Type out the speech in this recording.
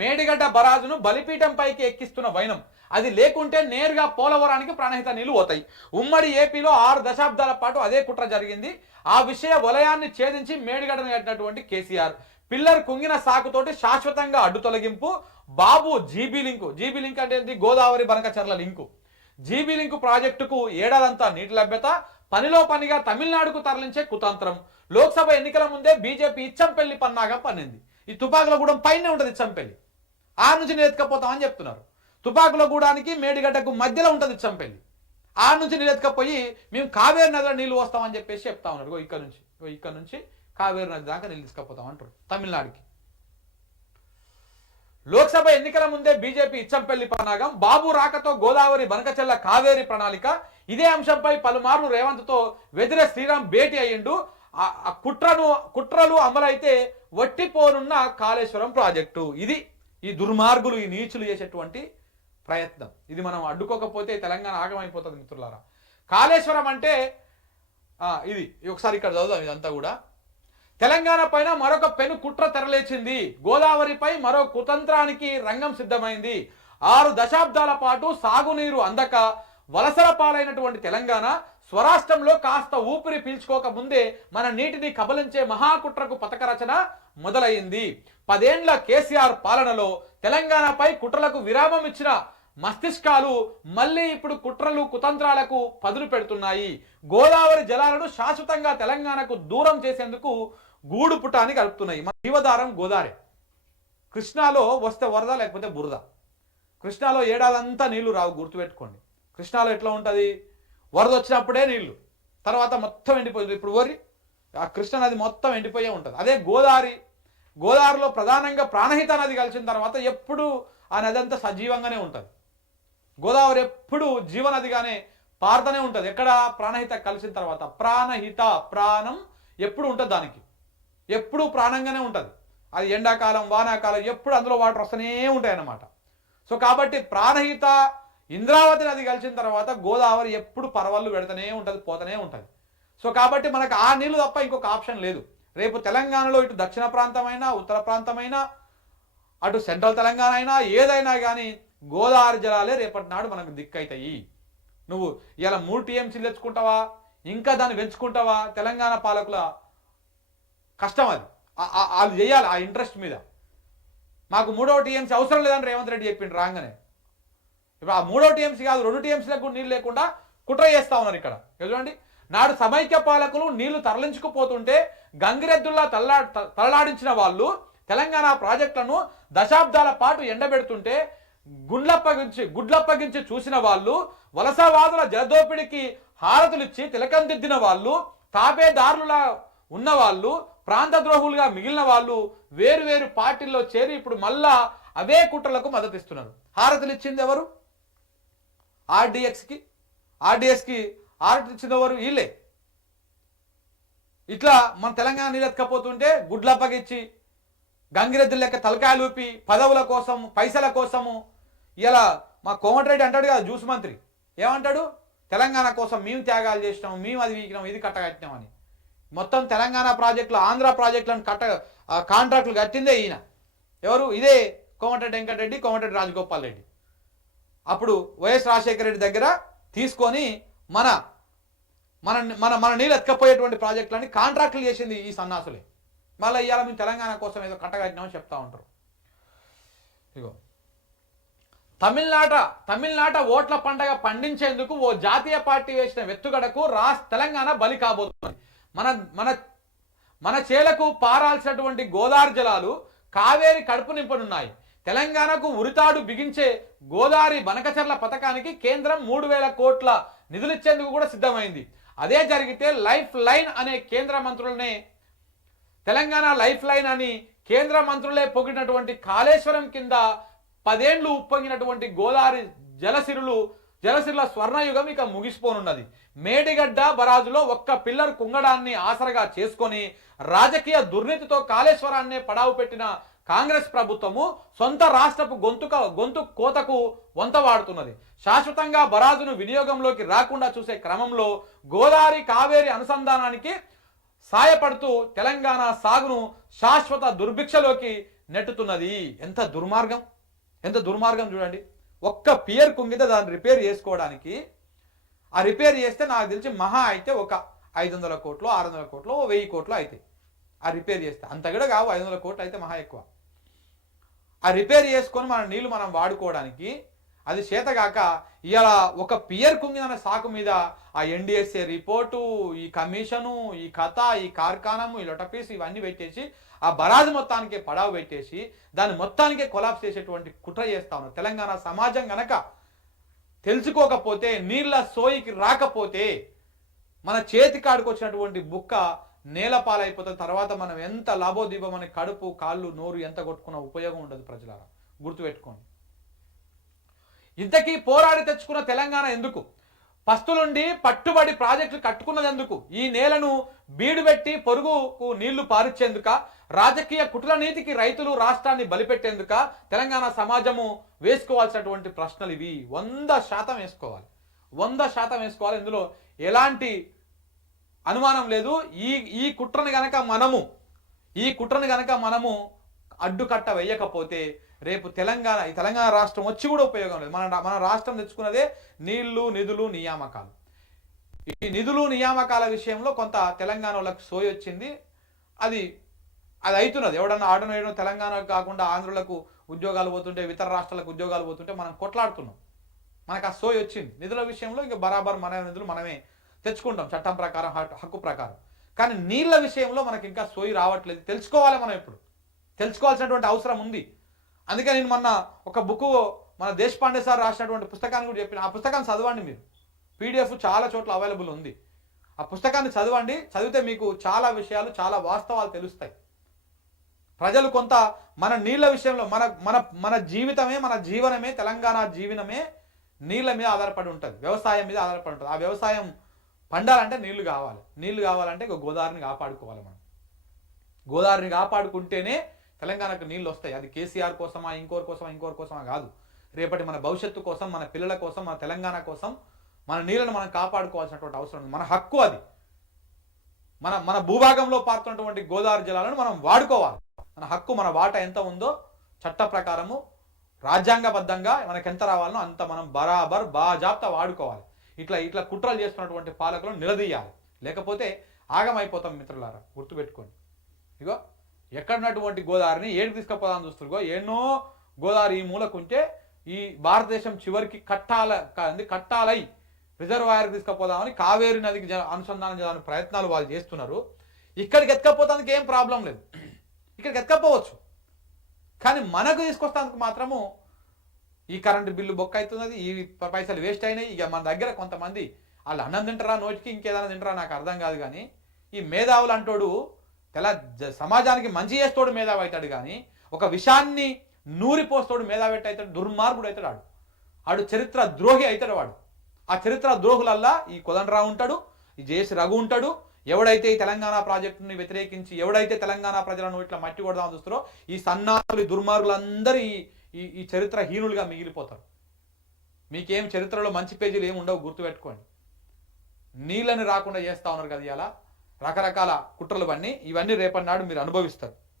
మేడిగడ్డ బరాజును బలిపీఠంపైకి ఎక్కిస్తున్న వైనం. అది లేకుంటే నేరుగా పోలవరానికి ప్రాణహిత నీళ్లు పోతాయి. ఉమ్మడి ఏపీలో 6 దశాబ్దాల పాటు అదే కుట్ర జరిగింది. ఆ విషయ వలయాన్ని ఛేదించి మేడిగడ్డను కట్టినటువంటి కేసీఆర్ పిల్లర్ కుంగిన సాకుతోటి శాశ్వతంగా అడ్డు తొలగింపు. బాబు జీబీ లింక్ అంటే ఏంటి? Godavari Banakacherla link. GB link ప్రాజెక్టుకు ఏడాదంతా నీటి లభ్యత. పనిలో పనిగా తమిళనాడుకు తరలించే కుతంత్రం. లోక్సభ ఎన్నికల ముందే బీజేపీ ఇచ్చంపల్లి పన్నాగా పన్నింది. ఈ తుపాకులగూడెం పైనే ఉంటుంది ఇచ్చంపల్లి. ఆ నుంచి ఎత్తుకపోతామని చెప్తున్నారు. తుపాకులగూడానికి మేడిగడ్డకు మధ్యలో ఉంటుంది ఇచ్చంపల్లి. ఆ నుంచి ఎత్తుకపోయి మేము కావేరి నదిలో నీళ్ళు వస్తామని చెప్పేసి చెప్తా ఉన్నారు. ఇక్కడ నుంచి కావేరి నది దాకా నీళ్ళు తీసుకపోతాం అంటారు తమిళనాడుకి. లోక్సభ ఎన్నికల ముందే బీజేపీ ఇచ్చంపల్లి పన్నాగం. బాబు రాకతో గోదావరి బనకచెల్ల కావేరి ప్రణాళిక. ఇదే అంశంపై పలుమార్లు రేవంత్తో వెదిరే శ్రీరామ్ భేటీ అయ్యిండు. ఆ కుట్రలు అమలైతే వట్టిపోనున్న కాళేశ్వరం ప్రాజెక్టు. ఇది ఈ దుర్మార్గులు, ఈ నీచులు చేసేటువంటి ప్రయత్నం. ఇది మనం అడ్డుకోకపోతే తెలంగాణ ఆగమైపోతుంది మిత్రులారా. కాళేశ్వరం అంటే ఇది ఒకసారి ఇక్కడ చదువుదాం. ఇదంతా కూడా తెలంగాణ పైన మరొక పెను కుట్ర తెరలేచింది. గోదావరిపై మరో కుతంత్రానికి రంగం సిద్ధమైంది. 6 దశాబ్దాల పాటు సాగునీరు అందక వలసల పాలైనటువంటి తెలంగాణ స్వరాష్ట్రంలో కాస్త ఊపిరి పీల్చుకోక ముందే మన నీటిని కబలించే మహాకుట్రకు పథక రచన మొదలైంది. 10 ఏండ్ల కేసీఆర్ పాలనలో తెలంగాణపై కుట్రలకు విరామం ఇచ్చిన మస్తిష్కాలు మళ్ళీ ఇప్పుడు కుట్రలు కుతంత్రాలకు పదును పెడుతున్నాయి. గోదావరి జలాలను శాశ్వతంగా తెలంగాణకు దూరం చేసేందుకు గూడు పుటాన్ని కలుపుతున్నాయి. మన జీవధారం గోదావరి. కృష్ణాలో వస్తే వరద, లేకపోతే బురద. కృష్ణాలో ఏడాదంతా నీళ్లు రావు, గుర్తుపెట్టుకోండి. కృష్ణాలో ఎట్లా ఉంటుంది? వరద వచ్చినప్పుడే నీళ్లు, తర్వాత మొత్తం ఎండిపోయింది. ఇప్పుడు ఆ కృష్ణ నది మొత్తం ఎండిపోయే ఉంటుంది. అదే గోదావరిలో ప్రధానంగా ప్రాణహిత నది కలిసిన తర్వాత ఎప్పుడు ఆ నది అంతా సజీవంగానే ఉంటుంది. గోదావరి ఎప్పుడు జీవనదిగానే పారుతూనే ఉంటుంది. ఎక్కడ? ప్రాణహిత కలిసిన తర్వాత. ప్రాణం ఎప్పుడు ఉంటుంది, దానికి ఎప్పుడు ప్రాణంగానే ఉంటుంది. అది ఎండాకాలం వానాకాలం ఎప్పుడు అందులో వాటర్ వస్తూనే ఉంటాయి అన్నమాట. సో కాబట్టి ప్రాణహిత ఇంద్రావతి నది కలిసిన తర్వాత గోదావరి ఎప్పుడు పరవళ్ళు పెడుతూనే ఉంటుంది, పోతూనే ఉంటుంది. సో కాబట్టి మనకు ఆ నీళ్లు తప్ప ఇంకొక ఆప్షన్ లేదు. రేపు తెలంగాణలో ఇటు దక్షిణ ప్రాంతమైనా ఉత్తర ప్రాంతమైనా అటు సెంట్రల్ తెలంగాణ అయినా ఏదైనా కానీ గోదావరి జలాలే రేపటి నాడు మనకు దిక్కైతాయి. నువ్వు ఇలా 3 టీఎంసీలు తెచ్చుకుంటావా, ఇంకా దాన్ని పెంచుకుంటావా? తెలంగాణ పాలకుల కష్టం అది. వాళ్ళు చేయాలి ఆ ఇంట్రెస్ట్ మీద. మాకు 3వ టీఎంసీ అవసరం లేదని రేవంత్ రెడ్డి చెప్పిండు రాగానే. ఇప్పుడు ఆ 3వ టీఎంసీ కాదు, 2 టీఎంసీలకు నీళ్ళు లేకుండా కుట్ర చేస్తా ఉన్నారు ఇక్కడ. చూడండి, నాడు సమైక్య పాలకులు నీళ్లు తరలించుకుపోతుంటే గంగిరెద్దుల్లా తరలాడించిన వాళ్ళు తెలంగాణ ప్రాజెక్టులను దశాబ్దాల పాటు ఎండబెడుతుంటే గుడ్లప్పగించి చూసిన వాళ్ళు, వలసవాదుల జలదోపిడికి హారతులిచ్చి తిలకం దిద్దిన వాళ్ళు, తాపేదారులులా ఉన్న వాళ్ళు, ప్రాంత ద్రోహులుగా మిగిలిన వాళ్ళు వేరు పార్టీల్లో చేరి ఇప్పుడు మళ్ళా అవే కుట్రలకు మద్దతు ఇస్తున్నారు. హారతులు ఇచ్చింది ఎవరు? ఆర్డీఎస్కి హారతులు ఇచ్చింది ఎవరు? వీళ్ళే. ఇట్లా మన తెలంగాణ నీళ్ళెత్తకపోతుంటే గుడ్లప్పగిచ్చి గంగిరెద్దుల లెక్క తలకాయలు ఊపి పదవుల కోసం పైసల కోసము ఇలా మా కోమటిరెడ్డి అంటాడు కదా, జ్యూస్ మంత్రి ఏమంటాడు? తెలంగాణ కోసం మేము త్యాగాలు చేసినాం, మేము అది వీకినాం, ఇది కట్టగట్టినాం అని. మొత్తం తెలంగాణ ప్రాజెక్టులు, ఆంధ్ర ప్రాజెక్టులను కాంట్రాక్టులు కట్టిందే ఈయన. ఎవరు? ఇదే కోమటిరెడ్డి వెంకటరెడ్డి, కోమటిరెడ్డి రాజగోపాల్ రెడ్డి. అప్పుడు వైఎస్ రాజశేఖర రెడ్డి దగ్గర తీసుకొని మన మన మన మన నీళ్ళు ఎత్తుకపోయేటువంటి ప్రాజెక్టులని కాంట్రాక్టులు చేసింది ఈ సన్నాసులే. మళ్ళీ ఇవాళ మేము తెలంగాణ కోసం ఏదో కట్టగట్టినామని చెప్తా ఉంటారు. ఇగో తమిళనాట ఓట్ల పండగ పండించేందుకు ఓ జాతీయ పార్టీ వేసిన వెత్తుగడకు తెలంగాణ బలి కాబోతుంది. మన చేలకు పారాల్సినటువంటి గోదావరి జలాలు కావేరి కడుపు నింపనున్నాయి. తెలంగాణకు ఉరితాడు బిగించే గోదావరి బనకచర్ల పథకానికి కేంద్రం 3,000 కోట్ల నిధులిచ్చేందుకు కూడా సిద్ధమైంది. అదే జరిగితే లైఫ్ లైన్ అనే కేంద్ర మంత్రులనే తెలంగాణ లైఫ్ లైన్ అని కేంద్ర మంత్రులే పొగిడినటువంటి కాళేశ్వరం కింద 10 ఏండ్లు ఉప్పొంగినటువంటి గోదావరి జలసిరుల స్వర్ణయుగం ఇక ముగిసిపోనున్నది. మేడిగడ్డ బరాజులో ఒక్క పిల్లర్ కుంగడాన్ని ఆసరగా చేసుకొని రాజకీయ దుర్నీతితో కాళేశ్వరాన్నే పడావు పెట్టిన కాంగ్రెస్ ప్రభుత్వము సొంత రాష్ట్రపు గొంతు కోతకు వంత వాడుతున్నది. శాశ్వతంగా బరాజును వినియోగంలోకి రాకుండా చూసే క్రమంలో గోదావరి కావేరి అనుసంధానానికి సాయపడుతూ తెలంగాణ సాగును శాశ్వత దుర్భిక్షలోకి నెట్టుతున్నది. ఎంత దుర్మార్గం, ఎంత దుర్మార్గం చూడండి. ఒక్క పియర్ కుంగితే దాన్ని రిపేర్ చేసుకోవడానికి, ఆ రిపేర్ చేస్తే నాకు తెలిసి మహా అయితే ఒక 500 కోట్లు 600 కోట్లు 1000 కోట్లు అవుతాయి. ఆ రిపేర్ చేస్తే అంత కూడా కావు, 500 కోట్లు అయితే మహా ఎక్కువ. ఆ రిపేర్ చేసుకొని మన నీళ్లు మనం వాడుకోవడానికి అది చేతగాక ఇవాళ ఒక పియర్ కుంగిన సాకు మీద ఆ ఎన్డిఎస్ఏ రిపోర్టు, ఈ కమిషను, ఈ కథ, ఈ కార్ఖానము, ఈ లొటపీస్ ఇవన్నీ పెట్టేసి ఆ బరాజు మొత్తానికే పడావు పెట్టేసి దాన్ని మొత్తానికే కొలాప్స్ చేసేటువంటి కుట్ర చేస్తా ఉన్నారు. తెలంగాణ సమాజం గనక తెలుసుకోకపోతే, నీళ్ళ సోయికి రాకపోతే మన చేతి కాడికి వచ్చినటువంటి బుక్క నేల పాలైపోతుంది. తర్వాత మనం ఎంత లాభోదీపం అని కడుపు కాళ్ళు నోరు ఎంత కొట్టుకున్న ఉపయోగం ఉండదు. ప్రజలారా గుర్తుపెట్టుకోండి. ఇంతకీ పోరాడి తెచ్చుకున్న తెలంగాణ ఎందుకు? పస్తులుండి పట్టుబడి ప్రాజెక్టులు కట్టుకున్నది ఎందుకు? ఈ నేలను బీడుబెట్టి పొరుగుకు నీళ్లు పారిచ్చేందుక? రాజకీయ కుట్ర నీతికి రైతులు రాష్ట్రాన్ని బలిపెట్టేందుక? తెలంగాణ సమాజము వేసుకోవాల్సినటువంటి ప్రశ్నలు ఇవి. 100% వేసుకోవాలి, 100% వేసుకోవాలి. ఇందులో ఎలాంటి అనుమానం లేదు. ఈ కుట్రను గనక మనము అడ్డుకట్ట వేయకపోతే రేపు ఈ తెలంగాణ రాష్ట్రం వచ్చి కూడా ఉపయోగం లేదు. మన రాష్ట్రం తెచ్చుకున్నదే నీళ్లు, నిధులు, నియామకాలు. ఈ నిధులు నియామకాల విషయంలో కొంత తెలంగాణ వాళ్ళకి సోయి వచ్చింది. అది అవుతున్నది. ఎవడన్నా ఆడనో తెలంగాణ కాకుండా ఆంధ్రులకు ఉద్యోగాలు పోతుంటే, ఇతర రాష్ట్రాలకు ఉద్యోగాలు పోతుంటే మనం కొట్లాడుతున్నాం. మనకు ఆ సోయి వచ్చింది. నిధుల విషయంలో ఇంకా బరాబర్ మన నిధులు మనమే తెచ్చుకుంటాం చట్టం ప్రకారం, హక్కు ప్రకారం. కానీ నీళ్ళ విషయంలో మనకి ఇంకా సోయి రావట్లేదు. తెలుసుకోవాలి, మనం ఇప్పుడు తెలుసుకోవాల్సినటువంటి అవసరం ఉంది. అందుకే నేను మొన్న ఒక బుక్ మన దేశపాండే సార్ రాసినటువంటి పుస్తకాన్ని కూడా చెప్పిన. ఆ పుస్తకాన్ని చదవండి మీరు. పీడిఎఫ్ చాలా చోట్ల అవైలబుల్ ఉంది. ఆ పుస్తకాన్ని చదవండి. చదివితే మీకు చాలా విషయాలు, చాలా వాస్తవాలు తెలుస్తాయి. ప్రజలు కొంత మన నీళ్ళ విషయంలో మన జీవితమే, మన జీవనమే, తెలంగాణ జీవనమే నీళ్ళ మీద ఆధారపడి ఉంటుంది, వ్యవసాయం మీద ఆధారపడి ఉంటుంది. ఆ వ్యవసాయం పండాలంటే నీళ్లు కావాలి. నీళ్లు కావాలంటే గోదావరిని కాపాడుకోవాలి. మనం గోదావరిని కాపాడుకుంటేనే తెలంగాణకు నీళ్ళు వస్తాయి. అది కేసీఆర్ కోసమా, ఇంకోరి కోసమా కాదు. రేపటి మన భవిష్యత్తు కోసం, మన పిల్లల కోసం, మన తెలంగాణ కోసం మన నీళ్ళను మనం కాపాడుకోవాల్సినటువంటి అవసరం ఉంది. మన హక్కు అది. మన భూభాగంలో పారుతున్నటువంటి గోదావరి జలాలను మనం వాడుకోవాలి. మన హక్కు, మన వాటా ఎంత ఉందో చట్ట ప్రకారము రాజ్యాంగబద్ధంగా మనకు ఎంత రావాలనో అంత మనం బరాబర్ బాజాబ్తా వాడుకోవాలి. ఇట్లా కుట్రలు చేస్తున్నటువంటి పాలకులను నిలదీయాలి. లేకపోతే ఆగమైపోతాం మిత్రులారా, గుర్తుపెట్టుకోండి. ఇగో ఎక్కడున్నటువంటి గోదావరిని ఏడు తీసుకుపోదామని చూస్తురుగో. ఎన్నో గోదావరి ఈ మూలకుంటే ఈ భారతదేశం చివరికి కట్టాలై రిజర్వాయర్కి తీసుకుపోదామని కావేరి నదికి అనుసంధానం చేయడానికి ప్రయత్నాలు వాళ్ళు చేస్తున్నారు. ఇక్కడికి ఎత్తుకపోతానికి ఏం ప్రాబ్లం లేదు, ఇక్కడికి ఎత్తుకపోవచ్చు. కానీ మనకు తీసుకొస్తానికి మాత్రము ఈ కరెంటు బిల్లు బొక్క అవుతున్నది, ఈ పైసలు వేస్ట్ అయినాయి. ఇక మన దగ్గర కొంతమంది వాళ్ళు అన్నం తింటారా, నోటికి ఇంకేదైనా తింటారా నాకు అర్థం కాదు. కానీ ఈ మేధావులు అంటోడు సమాజానికి మంచి చేస్తోడు మేధావి అవుతాడు. కానీ ఒక విషయాన్ని నూరిపోస్తాడు మేధావి అవుతాడు, దుర్మార్గుడు అవుతాడు. ఆడు చరిత్ర ద్రోహి అవుతాడు వాడు. ఆ చరిత్ర ద్రోహులల్లా ఈ కోదండరావు ఉంటాడు, ఈ జేఎస్ రఘు ఉంటాడు. ఎవడైతే ఈ తెలంగాణ ప్రాజెక్టుని వ్యతిరేకించి, ఎవడైతే తెలంగాణ ప్రజలను ఇట్లా మట్టి కొడదామని చూస్తారో ఈ సన్నాసులు, దుర్మార్గులందరూ ఈ చరిత్ర హీనులుగా మిగిలిపోతారు. మీకేం చరిత్రలో మంచి పేజీలు ఏమి ఉండవు, గుర్తుపెట్టుకోండి. నీళ్ళని రాకుండా చేస్తా ఉన్నారు కదా ఇలా రకరకాల కుట్రలు. ఇవన్నీ రేపటి నాడు మీరు అనుభవిస్తారు.